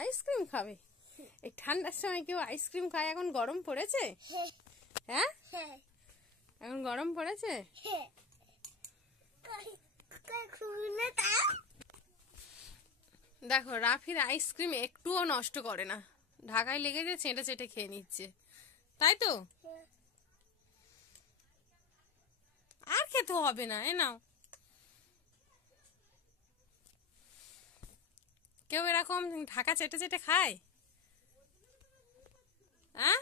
Ice cream খাবে? এই ঠান্ডার সময় কেউ আইসক্রিম খায়? এখন গরম পড়েছে। হ্যাঁ, এখন গরম পড়েছে। দেখো রাফির আইসক্রিম একটুও নষ্ট করে না, ঢাকায় লেগে যে চেটে চেটে খেয়ে নিচ্ছে, তাই তো? আর খেতে হবে না, এ নাও। কেউ এরকম ঢাকা চেটে চেটে খায়? হ্যাঁ,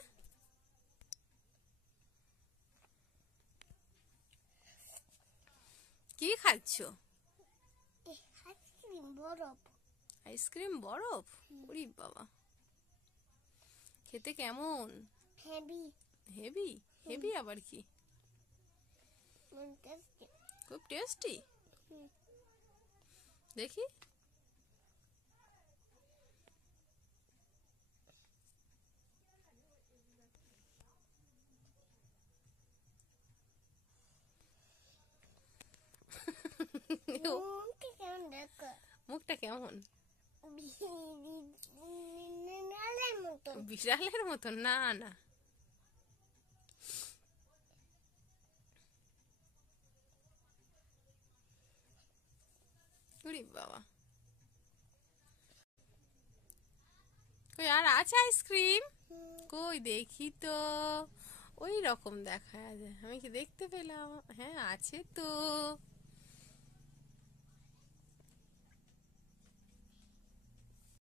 কি খাচ্ছ? আইসক্রিম বরফ? ওরে বাবা, খেতে কেমন? হেভি। হেভি? হেভি আবার কি? খুব টেস্টি। দেখি। মুখটা কেমন? বিড়ালের মতন? না না, ওরে বাবা। কই আর আছে আইসক্রিম? কই দেখি তো। ওই রকম দেখা যায়, আমি কি দেখতে পেলাম? হ্যাঁ আছে তো।